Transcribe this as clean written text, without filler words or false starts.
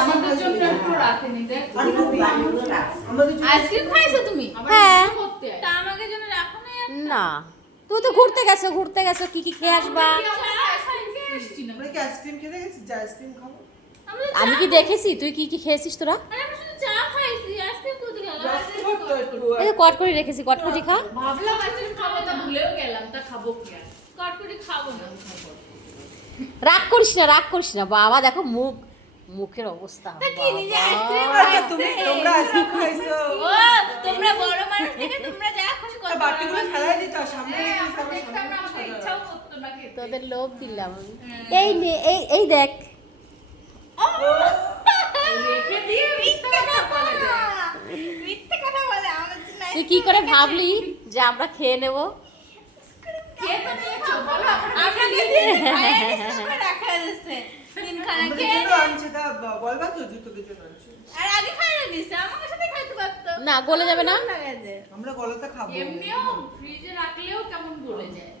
আমাদের জন্য একটু রাখেনি দেখ। আইসক্রিম খাইছো তুমি? হ্যাঁ। তা আমাকে জন্য রাখো না। না, তুই তো ঘুরতে গেছো কি কি খেয়ে আসবা। আইসক্রিম খেতে গেছি, আইসক্রিম খাবো। আমি কি দেখেছি তুই কি কি খেয়েছিস তোরা? আরে আমি শুধু চা খাইছি, আইসক্রিম কোথায় গেল? এই কটকরি রেখেছি, কটকটি খা। ভাবলাম আইসক্রিম খাবো, তা ভুলেও গেলাম, তা খাবো কি আর। কটকটি খাবো না। রাগ করিস না বাবা, দেখো মুখের অবস্থা। তা কি নিজে আইসক্রিম তোমরা আইসক্রিম খাইছো? ও তোমরা বড় মানুষ থেকে তোমরা যা খুশি করতে বাটিগুলো ফেলাই দিত সামনে রেখে দিত, আমার দেখতাম না, সামনে আমাকে ইচ্ছাও করতো না খেতে। তোদের লোভ দিলাম আমি। এই নে, এই দেখ। রেখে দিয়ে মিথ্যা কথা বলে দেয়। মিথ্যে কথা বলে আমাদের জন্য। তুই কি করে ভাবলি যে আমরা খেয়ে নেব? খেয়ে তো নিয়েছো, বলো আমরা গেছি ভাইয়া রাখা দিয়েছে তিনখানা আমাদের খেয়ে জন্য আনছে, তা বলবা তো জুতোদের জন্য আনছে। আর আগে খাইয়ে দিছে আমার সাথে খাইতে পারতো না, গলে যাবে না। লাগাছে আমরা গলাতে খাবো। এমনিও ফ্রিজে রাখলেও কেমন গলে যায়।